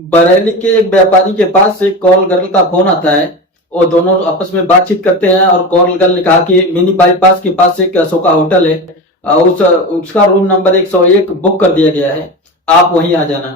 बरेली के एक व्यापारी के पास से कॉल गर्ल का फोन आता है। वो दोनों आपस में बातचीत करते हैं और कॉल गर्ल ने कहा कि मिनी बाईपास के पास एक अशोका होटल है, उसका रूम नंबर 101 बुक कर दिया गया है, आप वहीं आ जाना।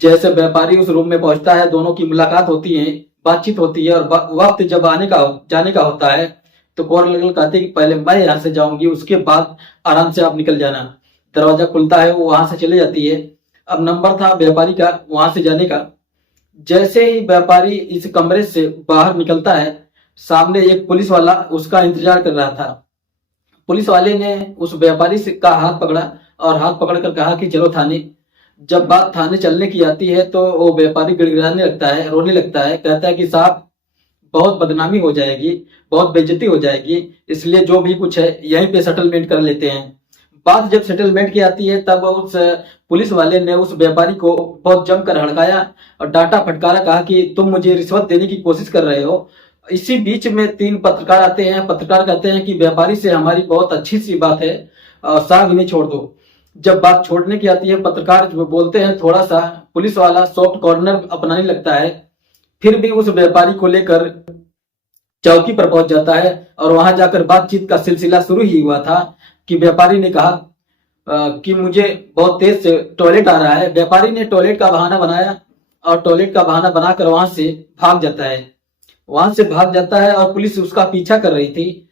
जैसे व्यापारी उस रूम में पहुंचता है, दोनों की मुलाकात होती है, बातचीत होती है और वक्त जब आने का जाने का होता है तो कॉल गर्ल कहती है कि पहले मैं यहाँ से जाऊंगी, उसके बाद आराम से आप निकल जाना। दरवाजा खुलता है, वो वहां से चले जाती है। अब नंबर था व्यापारी का वहां से जाने का। जैसे ही व्यापारी इस कमरे से बाहर निकलता है, सामने एक पुलिस वाला उसका इंतजार कर रहा था। पुलिस वाले ने उस व्यापारी से का हाथ पकड़ा और हाथ पकड़कर कहा कि चलो थाने। जब बात थाने चलने की आती है तो वो व्यापारी गिड़गिड़ाने लगता है, रोने लगता है, कहता है कि साहब बहुत बदनामी हो जाएगी, बहुत बेइज्जती हो जाएगी, इसलिए जो भी कुछ है यहीं पे सेटलमेंट कर लेते हैं। बात जब सेटलमेंट की आती है तब उस पुलिस वाले ने उस व्यापारी को बहुत जमकर हड़काया और डांटा फटकारा, कहा कि तुम मुझे रिश्वत देने की कोशिश कर रहे हो। इसी बीच में 3 पत्रकार आते हैं। पत्रकार कहते हैं कि व्यापारी से हमारी बहुत अच्छी सी बात है और साहब इन्हें छोड़ दो। जब बात छोड़ने की आती है, पत्रकार जो बोलते हैं, थोड़ा सा पुलिस वाला सॉफ्ट कॉर्नर अपनाने लगता है, फिर भी उस व्यापारी को लेकर चौकी पर पहुंच जाता है और वहां जाकर बातचीत का सिलसिला शुरू ही हुआ था कि व्यापारी ने कहा कि मुझे बहुत तेज से टॉयलेट आ रहा है। व्यापारी ने टॉयलेट का बहाना बनाया और टॉयलेट का बहाना बनाकर वहां से भाग जाता है। वहां से भाग जाता है और पुलिस उसका पीछा कर रही थी।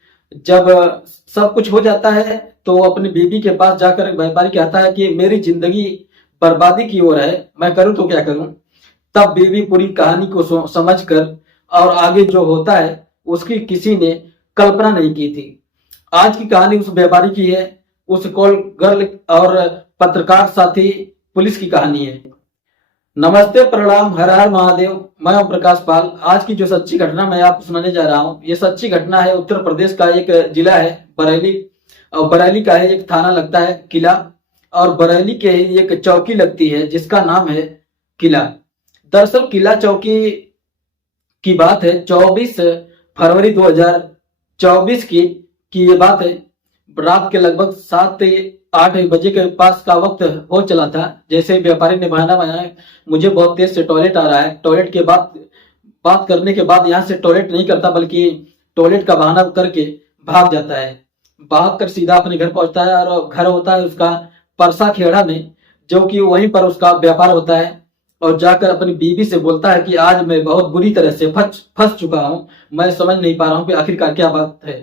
जब सब कुछ हो जाता है तो वो अपनी बीवी के पास जाकर व्यापारी कहता है कि मेरी जिंदगी बर्बादी की ओर है, मैं करूं तो क्या करूं। तब बीवी पूरी कहानी को समझकर और आगे जो होता है उसकी किसी ने कल्पना नहीं की थी। आज की कहानी उस व्यापारी की है, उस कॉल गर्ल और पत्रकार साथी पुलिस की कहानी है। नमस्ते, प्रणाम, हर हर महादेव। मैं ओम प्रकाश पाल। आज की जो सच्ची घटना मैं आपको सुनाने जा रहा हूँ, ये सच्ची घटना है उत्तर प्रदेश का एक जिला है बरेली, और बरेली का है एक थाना लगता है किला, और बरेली के ही एक चौकी लगती है जिसका नाम है किला। दरअसल किला चौकी की बात है 24 फरवरी 2024 की ये बात है। रात के लगभग 7-8 बजे के पास का वक्त हो चला था। जैसे व्यापारी ने बहाना बनाया, मुझे बहुत तेज से टॉयलेट आ रहा है। टॉयलेट के बाद बात करने के बाद यहाँ से टॉयलेट नहीं करता बल्कि टॉयलेट का बहाना करके भाग जाता है। भाग कर सीधा अपने घर पहुंचता है और घर होता है उसका परसा खेड़ा में, जो कि वहीं पर उसका व्यापार होता है। और जाकर अपनी बीवी से बोलता है कि आज मैं बहुत बुरी तरह से फंस चुका हूं, मैं समझ नहीं पा रहा हूं कि आखिरकार क्या बात है।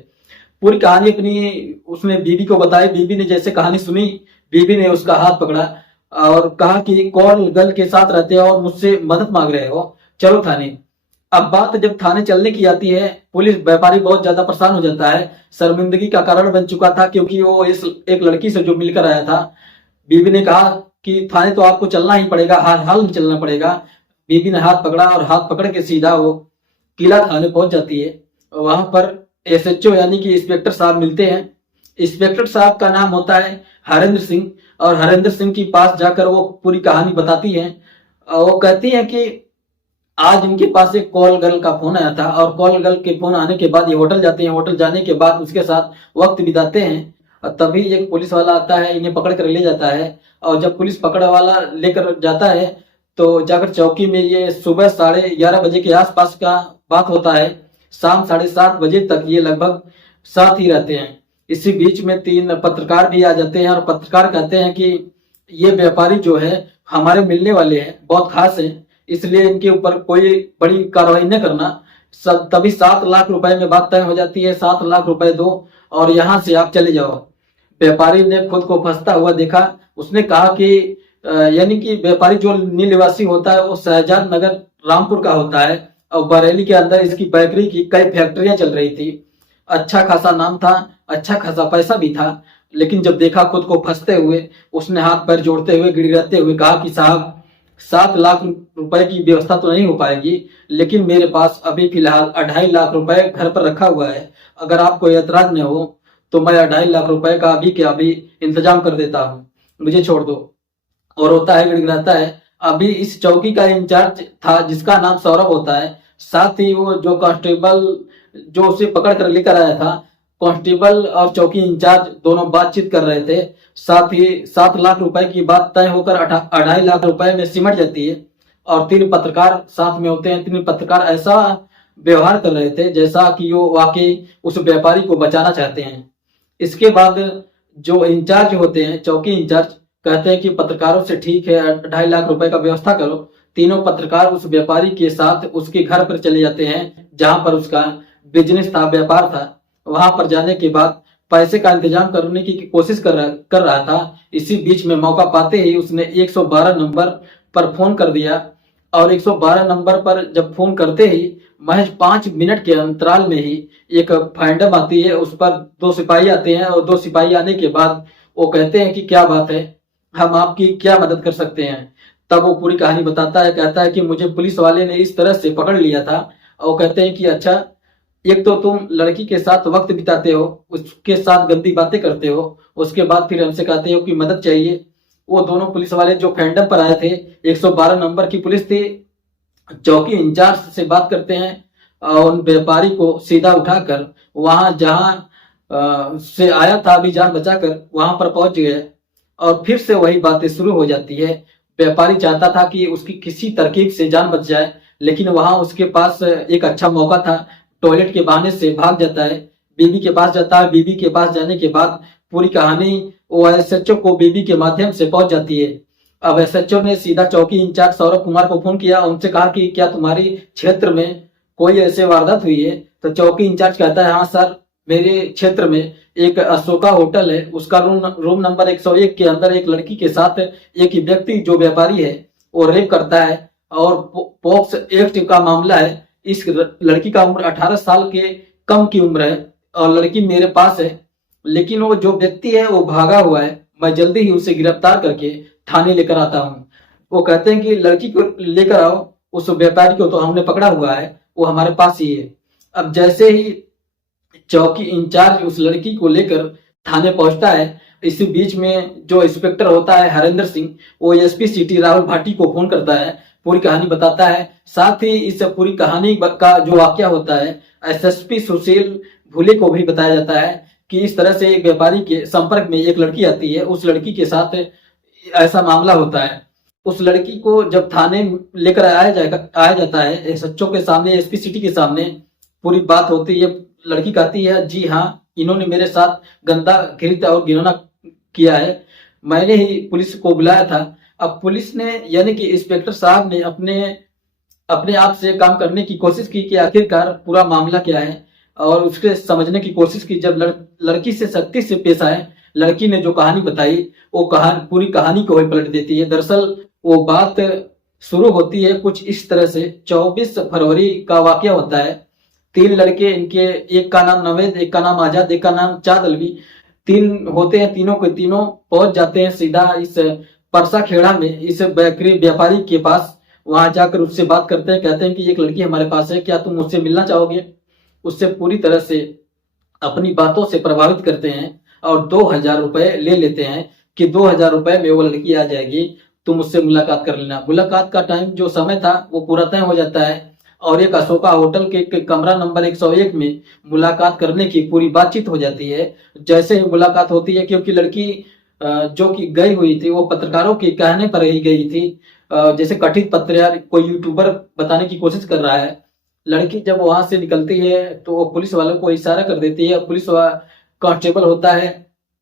पूरी कहानी अपनी उसने बीवी को बताई। बीवी ने जैसे कहानी सुनी, बीवी ने उसका हाथ पकड़ा और कहा कि कॉल गर्ल के साथ रहते हो और मुझसे मदद मांग रहे हो, चलो थाने। अब बात जब थाने चलने की आती है, पुलिस व्यापारी बहुत ज्यादा परेशान हो जाता है। शर्मिंदगी का कारण बन चुका था क्योंकि वो इस एक लड़की से जो मिलकर आया था। बीवी ने कहा कि थाने तो आपको चलना ही पड़ेगा, हाल हाल में चलना पड़ेगा। बीवी ने हाथ पकड़ा और हाथ पकड़ के सीधा वो किला थाने पहुंच जाती है। वहां पर एसएचओ यानी कि इंस्पेक्टर साहब मिलते हैं। इंस्पेक्टर साहब का नाम होता है हरेंद्र सिंह, और हरेंद्र सिंह के पास जाकर वो पूरी कहानी बताती हैं। वो कहती हैं कि आज इनके पास एक कॉल गर्ल का फोन आया था और कॉल गर्ल के फोन आने के बाद ये होटल जाते हैं। होटल जाने के बाद उसके साथ वक्त बिताते हैं और तभी एक पुलिस वाला आता है, इन्हें पकड़ कर ले जाता है। और जब पुलिस पकड़ वाला लेकर जाता है तो जाकर चौकी में, ये सुबह 11:30 बजे के आसपास का बात होता है, शाम 7:30 बजे तक ये लगभग साथ ही रहते हैं। इसी बीच में 3 पत्रकार भी आ जाते हैं और पत्रकार कहते हैं कि ये व्यापारी जो है हमारे मिलने वाले हैं, बहुत खास है, इसलिए इनके ऊपर कोई बड़ी कार्रवाई न करना। तभी 7 लाख रुपए में बात तय हो जाती है। 7 लाख रुपए दो और यहाँ से आप चले जाओ। व्यापारी ने खुद को फंसता हुआ देखा। उसने कहा कि यानी कि व्यापारी जो नील निवासी होता है वो शहजाद नगर रामपुर का होता है और बरेली के अंदर इसकी बेकरी की कई फैक्ट्रियां चल रही थी। अच्छा खासा नाम था, अच्छा खासा पैसा भी था। लेकिन जब देखा खुद को फंसते हुए, उसने हाथ पैर जोड़ते हुए गिड़गिड़ाते हुए कहा कि साहब 7 लाख रुपए की व्यवस्था तो नहीं हो पाएगी, लेकिन मेरे पास अभी फिलहाल 2.5 लाख रुपए घर पर रखा हुआ है। अगर आपको एतराज न हो तो मैं 2.5 लाख रुपए का अभी के अभी इंतजाम कर देता हूँ, मुझे छोड़ दो। और होता है, गिड़गिड़ाता है। अभी इस चौकी का इंचार्ज था जिसका नाम सौरभ होता है। साथ ही वो जो कांस्टेबल जो उसे पकड़ कर लेकर आया था, कांस्टेबल और चौकी इंचार्ज दोनों बातचीत कर रहे थे। साथ ही 7 लाख रुपए की बात तय होकर 2.5 लाख रुपए में सिमट जाती है और 3 पत्रकार साथ में होते हैं। 3 पत्रकार ऐसा व्यवहार कर रहे थे जैसा कि वो वाकई उस व्यापारी को बचाना चाहते हैं। इसके बाद जो इंचार्ज होते हैं, चौकी इंचार्ज, कहते हैं कि पत्रकारों से ठीक है 2.5 लाख रुपए का व्यवस्था करो। तीनों पत्रकार उस व्यापारी के साथ उसके घर पर चले जाते हैं जहां पर उसका बिजनेस था, व्यापार था। वहां पर जाने के बाद पैसे का इंतजाम करने की कोशिश कर रहा था। इसी बीच में मौका पाते ही उसने 112 नंबर पर फोन कर दिया और 112 नंबर पर जब फोन करते ही महज 5 मिनट के अंतराल में ही एक फाइंडम आती है। उस पर 2 सिपाही आते हैं और 2 सिपाही आने के बाद वो कहते हैं कि क्या बात है, हम आपकी क्या मदद कर सकते हैं। तब वो पूरी कहानी बताता है, कहता है कि मुझे पुलिस वाले ने इस तरह से पकड़ लिया था। और वो कहते हैं कि अच्छा, एक तो तुम लड़की के साथ वक्त बिताते हो, उसके साथ गंदी बातें करते हो, उसके बाद फिर हमसे कहते हो कि मदद चाहिए। वो दोनों पुलिस वाले जो फैंडम पर आए थे, 112 नंबर की पुलिस थी, चौकी इंचार्ज से बात करते हैं और उन व्यापारी को सीधा उठाकर वहां जहां से आया था अभी जान बचाकर वहां पर पहुंच गए। और फिर से वही बातें शुरू हो जाती है। व्यापारी चाहता था कि उसकी किसी तरकीब से जान बच जाए, लेकिन वहां उसके पास एक अच्छा मौका था। टॉयलेट के बहाने से भाग जाता है, बीबी के पास जाता है। बीबी के पास जाने के बाद पूरी कहानी वो एसएचओ को बीबी के माध्यम से पहुंच जाती है। अब एसएचओ ने सीधा चौकी इंचार्ज सौरभ कुमार को फोन किया, उनसे कहा कि क्या तुम्हारी क्षेत्र में कोई ऐसे वारदात हुई है। तो चौकी इंचार्ज कहता है, हाँ सर, मेरे क्षेत्र में एक अशोका होटल है, उसका रूम नंबर 101 के अंदर एक लड़की के साथ एक व्यक्ति जो व्यापारी है वो रेप करता है और पॉक्स एक्ट का मामला है। इस लड़की का उम्र 18 साल के कम की उम्र है और लड़की मेरे पास है, लेकिन वो जो व्यक्ति है वो भागा हुआ है। मैं जल्दी ही उसे गिरफ्तार करके थाने लेकर आता हूँ। वो कहते हैं कि लड़की को लेकर आओ, उस व्यापारी को तो हमने पकड़ा हुआ है, वो हमारे पास ही है। अब जैसे ही चौकी इंचार्ज उस लड़की को लेकर थाने पहुंचता है, इसी बीच में जो इंस्पेक्टर होता है हरेंद्र सिंह, वो एसपी सिटी राहुल भाटी को फोन करता है, पूरी कहानी बताता है। साथ ही इस पूरी कहानी का जो वाकया होता है एसएसपी सुशील भूले को भी बताया जाता है कि इस तरह से एक व्यापारी के संपर्क में एक लड़की आती है, उस लड़की के साथ ऐसा मामला होता है। उस लड़की को जब थाने लेकर आया जाता है एसएचओ के सामने, एसपी सिटी के सामने पूरी बात होती है। लड़की कहती है, जी हाँ, इन्होंने मेरे साथ गंदा घृत और घिनौना किया है, मैंने ही पुलिस को बुलाया था। अब पुलिस ने यानी कि इंस्पेक्टर साहब ने अपने आप से काम करने की कोशिश की कि आखिरकार पूरा मामला क्या है और उसके समझने की कोशिश की। जब लड़की से सख्ती से पेश आए, लड़की ने जो कहानी बताई वो पूरी कहानी को ही पलट देती है। दरअसल वो बात शुरू होती है कुछ इस तरह से। 24 फरवरी का वाकया होता है। 3 लड़के, इनके एक का नाम नवेद, एक का नाम आजाद, एक का नाम चाँद अलवी, 3 होते हैं। तीनों के तीनों पहुंच जाते हैं सीधा इस परसा खेड़ा में इस बेकरी व्यापारी के पास। वहां जाकर उससे बात करते हैं, कहते हैं कि एक लड़की हमारे पास है, क्या तुम उससे मिलना चाहोगे। उससे पूरी तरह से अपनी बातों से प्रभावित करते हैं और 2000 रुपए ले लेते हैं कि 2000 रुपए में वो लड़की आ जाएगी, तुम उससे मुलाकात कर लेना। मुलाकात का टाइम जो समय था वो पूरा तय हो जाता है और एक अशोका होटल के कमरा नंबर 101 में मुलाकात करने की पूरी बातचीत हो जाती है। जैसे ही मुलाकात होती है, क्योंकि लड़की जो कि गई हुई थी वो पत्रकारों के कहने पर ही गई थी, जैसे कथित पत्रकार कोई यूट्यूबर बताने की कोशिश कर रहा है। लड़की जब वहां से निकलती है तो वो पुलिस वालों को इशारा कर देती है। पुलिस कांस्टेबल होता है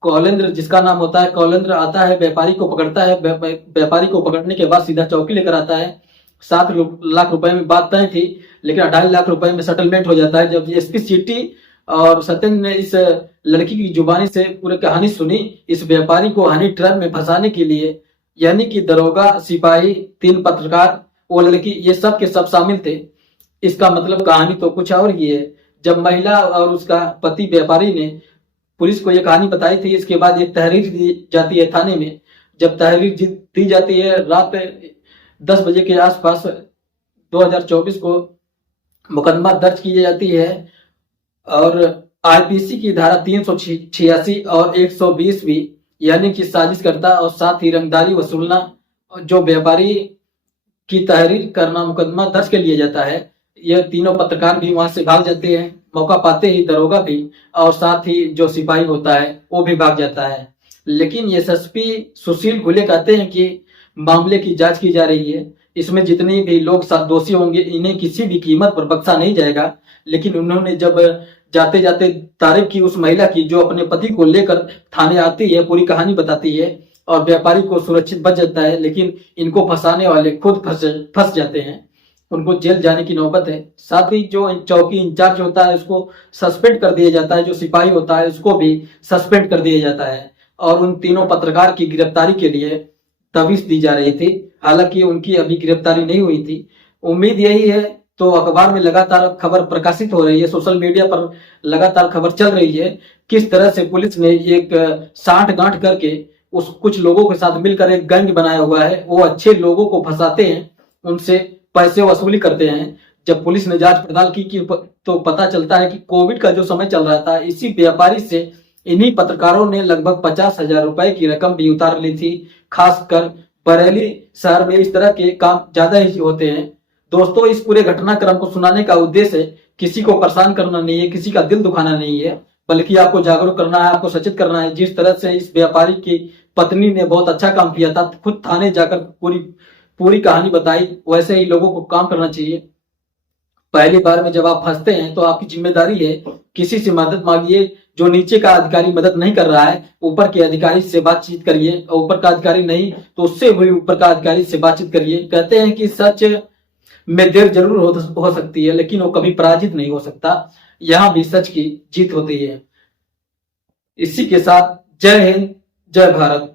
कौलेंद्र, जिसका नाम होता है कौलेंद्र, आता है, व्यापारी को पकड़ता है। व्यापारी को पकड़ने के बाद सीधा चौकी लेकर आता है। 7 लाख रुपए में बात तय थी, लेकिन 2.5 लाख रुपए में सेटलमेंट हो जाता है। जब एसपी सिटी और सत्येंद्र ने इस लड़की की जुबानी से पूरी कहानी सुनी, इस व्यापारी को हनी ट्रैप में फंसाने के लिए, यानी कि दरोगा, सिपाही, 3 पत्रकार, वो लड़की, ये सब के सब शामिल थे। इसका मतलब कहानी तो कुछ और ही है। जब महिला और उसका पति व्यापारी ने पुलिस को ये कहानी बताई थी, इसके बाद एक तहरीर दी जाती है थाने में। जब तहरीर दी जाती है रात 10 बजे के आसपास 2024 को मुकदमा दर्ज की जाती है और आईपीसी की धारा 386 और 120 भी, यानी कि साजिश करता और साथ ही रंगदारी वसूलना, जो व्यापारी की तहरीर करना मुकदमा दर्ज कर लिया जाता है। यह तीनों पत्रकार भी वहां से भाग जाते हैं। मौका पाते ही दरोगा भी और साथ ही जो सिपाही होता है वो भी भाग जाता है। लेकिन एसएसपी सुशील भूले कहते हैं कि मामले की जांच की जा रही है, इसमें जितने भी लोग दोषी होंगे इन्हें किसी भी कीमत पर बख्शा नहीं जाएगा। लेकिन उन्होंने जब जाते जाते तारीफ की उस महिला की जो अपने पति को लेकर थाने आती है, पूरी कहानी बताती है और व्यापारी को सुरक्षित बच जाता है, लेकिन इनको फंसाने वाले खुद फंस जाते हैं, उनको जेल जाने की नौबत है। साथ ही जो चौकी इंचार्ज होता है उसको सस्पेंड कर दिया जाता है, जो सिपाही होता है उसको भी सस्पेंड कर दिया जाता है और उन तीनों पत्रकार की गिरफ्तारी के लिए तवीज दी जा रही थी। हालांकि उनकी अभी गिरफ्तारी नहीं हुई थी। उम्मीद यही है, तो अखबार में लगातार खबर प्रकाशित हो रही है, सोशल मीडिया पर लगातार खबर चल रही है किस तरह से पुलिस ने एक साठ गांठ करके उस कुछ लोगों के साथ मिलकर एक गैंग बनाया हुआ है। वो अच्छे लोगों को फंसाते हैं, उनसे पैसे वसूली करते हैं। जब पुलिस ने जांच पड़ताल की तो पता चलता है कि कोविड का जो समय चल रहा था, इसी व्यापारी से इन्हीं पत्रकारों ने लगभग 50,000 रुपए की रकम भी उतार ली थी। खासकर बरेली शहर में इस तरह के काम ज्यादा ही होते हैं। दोस्तों, इस पूरे घटनाक्रम को सुनाने का उद्देश्य किसी को परेशान करना नहीं है, किसी का दिल दुखाना नहीं है, बल्कि आपको जागरूक करना है, आपको सचेत करना है। जिस तरह से इस व्यापारी की पत्नी ने बहुत अच्छा काम किया था, खुद थाने जाकर पूरी पूरी कहानी बताई, वैसे ही लोगों को काम करना चाहिए। पहली बार में जब आप फंसते हैं तो आपकी जिम्मेदारी है किसी से मदद मांगिए। जो नीचे का अधिकारी मदद नहीं कर रहा है, ऊपर के अधिकारी से बातचीत करिए, और ऊपर का अधिकारी नहीं तो उससे भी ऊपर का अधिकारी से बातचीत करिए। कहते हैं कि सच में देर जरूर हो सकती है, लेकिन वो कभी पराजित नहीं हो सकता। यहाँ भी सच की जीत होती है। इसी के साथ जय हिंद, जय भारत।